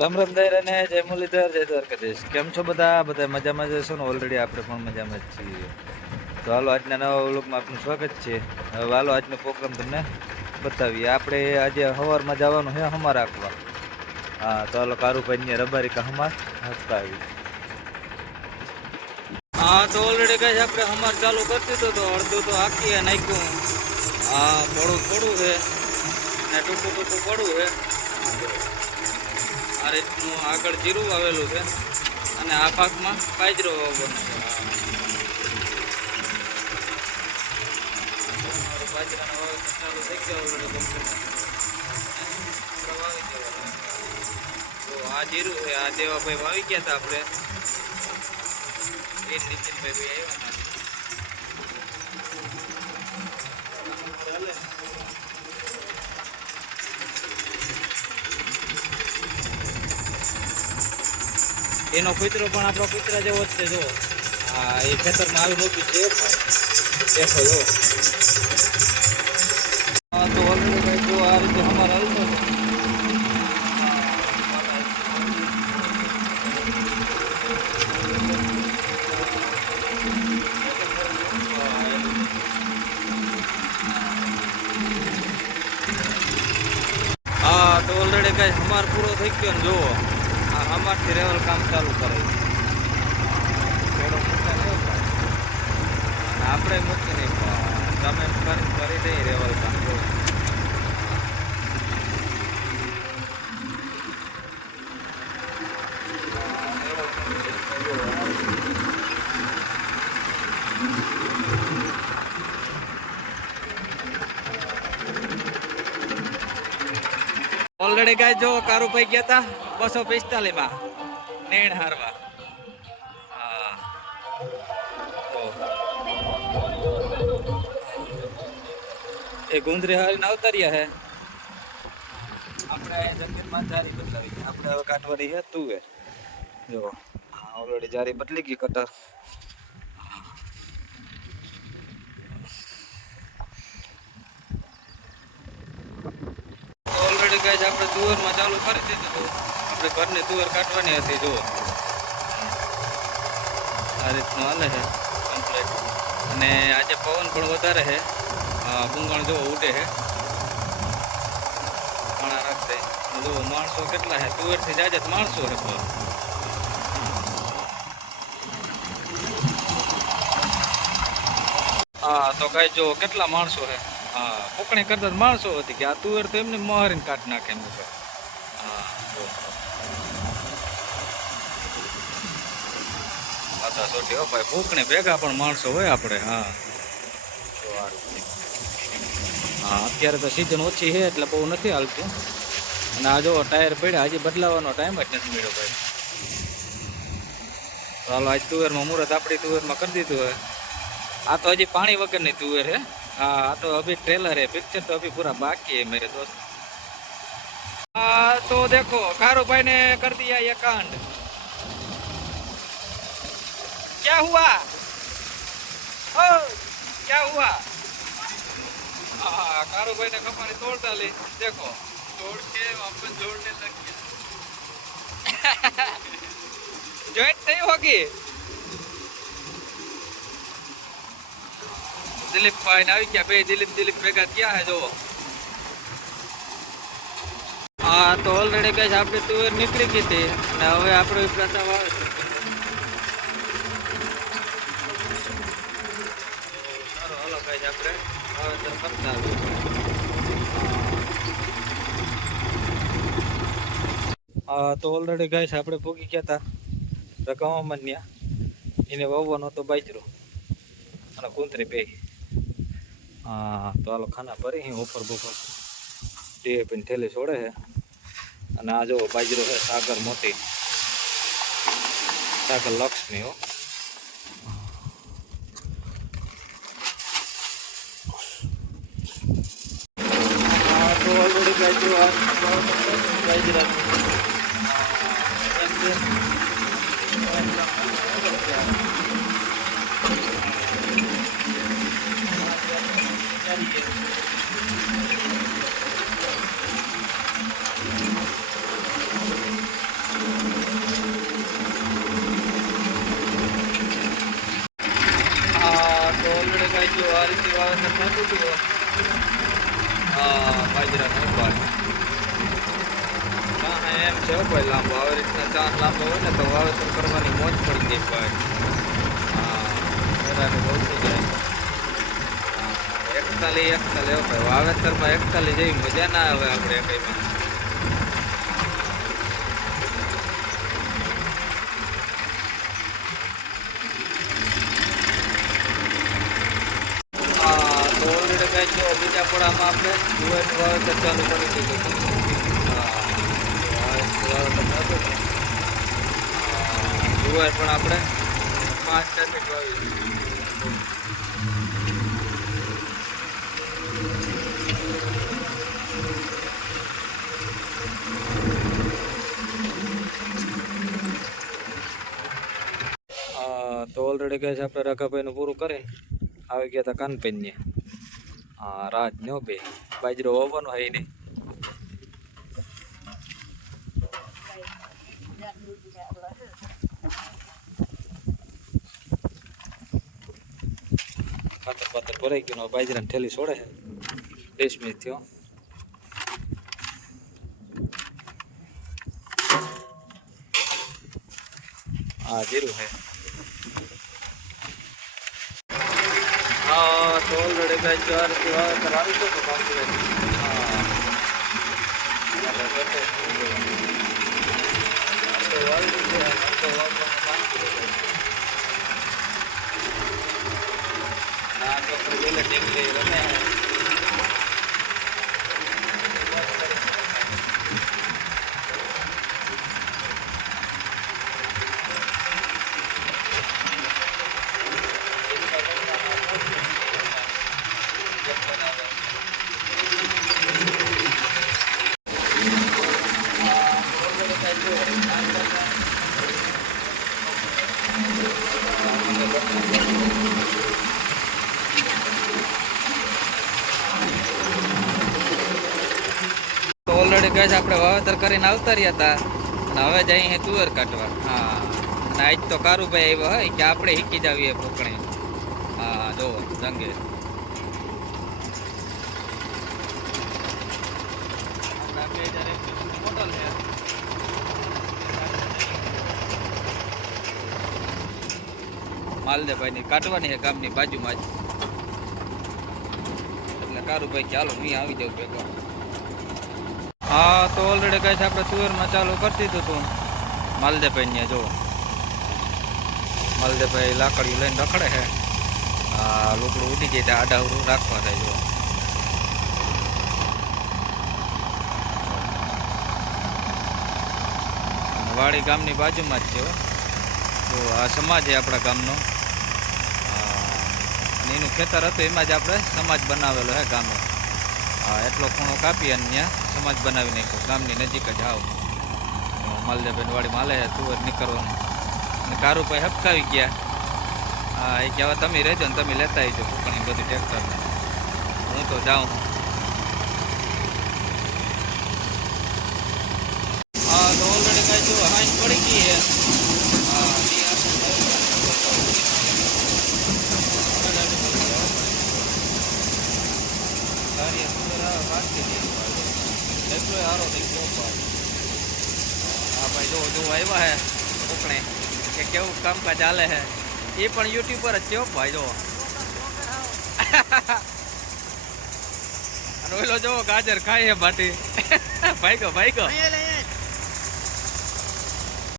રામ રામ દાયરા અને જય મુરલીધર, જય દ્વારકાધીશ. કેમ છો બધા? બધા મજામાં જશો ને? ઓલરેડી આપણે પણ મજામાં જ છીએ. તો હાલો, આજના નવા વ્લોગમાં આપનું સ્વાગત છે. હવે હાલો, આજનો પ્રોગ્રામ તમને બતાવીએ. આપણે આજે સવારમાં જવાનું છે હમા રાખવા હા, તો હાલો કારુભાઈને રબારી હમાર હસતા આવી હા, તો ઓલરેડી કઈ આપણે હમાર ચાલુ કરી દીધો તો અડધું તો હાકીએ, નાખ્યું હા. થોડું થોડું છે. ને ટૂંકું ટૂંકું પડું છે. આ આગળ જીરું વાવેલું છે અને આ પાકમાં બાજરો વાવવાનો છે. બાજરાનો વાવેતર વાવી. તો આ જીરું છે, આ દેવાભાઈ વાવી ગયા હતા આપણે. એ નીતિનભાઈ ભાઈ આવ્યા એનો કૂતરો પણ આપણો કૂતરા જેવો જ છે, જો. આ એ ખેતરમાં આવી મૂકી છે દેખો જો હા. તો ઓલરેડી જો આ રીતે અમારે હા તો ઓલરેડી કઈ હમાર પૂરો થઈ ગયો ને, જુઓ. આ હમારથી રેવલ કામ ચાલુ કરે. આપણે મૂકી નહીં તમે કરી કરી દઈ રેવલ કામ જો ઓલરેડી ગાય જો કારુભાઈ ગયા હતા બસો પિસ્તાલીસમાં નેણ હારવા. હા. તો. એ ગુંદરી હારીને અવતર્યા હે. આપણે જંગલમાં જારી બદલાવી. આપણે હવે કાઢવાની છે તુવેર જો ઓલરેડી જારી બદલી ગઈ કટર ઓલરેડી ગાય આપણે તુવરમાં ચાલુ કરી દીધું હતું. આપણે ઘરની તુવર કાઢવાની હતી, જુઓ. આ રીતનું હાલે છે કમ્પ્લેટ અને આજે પવન પણ વધારે છે. આ ગુંગણ જો ઉડે છે. ઘણા રાખશે. જુઓ, માણસો કેટલા છે? તુવેરથી જાજે માણસો છે પણ. હા, તો કઈ જુઓ, કેટલા માણસો છે? હા, કોકણી કરતા માણસો હતી કે આ તુવેર તો એમને મહારીને કાઢ નાખે એમ હા સોટી, હો ભાઈ ફૂકણી ભેગા પણ માણસો હોય આપણે, હા. હા, અત્યારે તો સિઝન ઓછી છે, એટલે બહુ નથી હાલતું. અને આ ટાયર પડ્યા, હજી બદલાવાનો ટાઈમ જ નથી મળ્યો ભાઈ. ચાલો આજ તુવેરમાં મુહૂર્ત આપણી તુવેરમાં કરી દીધું હોય. આ તો હજી પાણી વગરની તુવેર है हाँ तो अभी ट्रेलर है पिक्चर तो अभी पूरा बाकी है मेरे दोस्त। हाँ तो देखो, कारू भाई ने कर दिया ये कांड। क्या हुआ? ओ, क्या हुआ? हाँ कारू भाई ने कपानी तोड़ डाली, देखो तोड़ के वापस जोड़ने लग गया। जॉइंट नहीं होगी? દિલીપભાઈ ને આવી ગયા. બે દિલીપ દિલીપ ભેગા થયા હે જો હા, તો ઓલરેડી કઈ આપણી તુવેર નીકળી ગઈ હતી. અને હવે આપણે પ્રથા વાવેતર સારું, હાલો કઈ આપણે વાવેતર કરતા હા, તો ઓલરેડી ગાઈસ આપણે ભોગી ગયા હતા. રકમ ત્યાં એને વાવવાનો હતો બાજરો. અને કુંતરી બે. હા તો હાલો ખાના ભરી અહીં ઉપર ટીએ ડીએપીની થેલી છોડે છે અને આ જો બાજરો છે સાગર મોટી સાગર લક્ષ્મી હો. તો ઓલરેડી બાજરો આ જો આ રીતે વાવેતર થતું હતું હા બાજરાનું પાક હા એમ છે ભાઈ લાંબો આવી રીતના ચાંદ લાંબો હોય ને તો વાવેતર કરવાની મોજ પડી જાય ભાઈ હા બરાબર બહુ થઈ જાય એકતાલી એકતાલી ભાઈ વાવેતરમાં એકતાલી જેવી મજા ના આવે આપણે કઈમાં બીજા પડામાં આપણે જુવારનું વાવેતર ચાલુ કરી દીધું. જુવાર પણ આપણે પાંચ ટકે વાવી હા તો ઓલરેડી કહે છે, આપણે રઘાભાઈનું પૂરું કરીને આવી ગયા હતા કાનપેનને. હા, રાત નો બે. બાજરો વાવવાનો હોય નહીં. ખાતર પાતર ભરાઈ ગયું બાજરાની ઠેલી છોડે છે. વીસ મિનિટ થયો. હા જીરું છે હા તો ઓલરેડી કઈ ચારથી વાવેતર આવી ગયું તો ગયું. જોલે ટીંગલી રમે. ઓલરેડી કહે આપણે વાવેતર કરીને આવતા રહ્યા હતા. અને હવે જઈએ અહીં તુવેર કાઢવા. હા. અને આજ તો કારુભાઈ આવ્યો હોય કે આપણે હીકી જાવીએ પોકણી હા, જો, જંગે. મોડલ છે માલદેભાઈની કાઢવાની છે ગામની બાજુમાં જ. એટલે કારુભાઈ ચાલો, હું આવી જાઉં ભેગો. હા, તો ઓલરેડી છે, આપણે તુવેરમાં ચાલુ કરી દીધું હતું માલદેભાઈ જો માલદેભાઈ લાકડીઓ લઈને રખડે છે. આ લોકડું ઉડી જાય ત્યાં આડાવડું રાખવા થાય જો વાડી ગામની બાજુમાં જ છે આ સમાજ છે આપણા ગામનો. એનું ખેતર હતું, એમાં જ આપણે સમાજ બનાવેલો હે ગામે. હા, એટલો ખૂણો કાપી અને ત્યાં સમાજ બનાવી નાખ્યો. ગામની નજીક જ આવ. માલદેબેન વાળી માલે તુવર નીકળવાનું. અને કારુભાઈ હપકાવી ગયા. હા, એ કહેવા હવે તમે રહેજો ને તમે લેતા આવજો કોકણી બધી ટ્રેક્ટર હું તો જાઉં હા તો ઓલરેડી કાંઈ જો હાઈન પડી ગઈ છે હા ઈ આપણે કાર્ય સુંદર આવે કાઢી દીધી ભાઈ એટલો હારો થઈ ગયો ભાઈ હા ભાઈ જો જો આવ્યા હે કોકણે કે કેવું કામકાજ ચાલે હે. એ પણ યુટ્યુબર જ છે ભાઈ જો. ઓલો જો ગાજર ખાય હે ભાટી. ભાઈ ગો ભાઈ ગો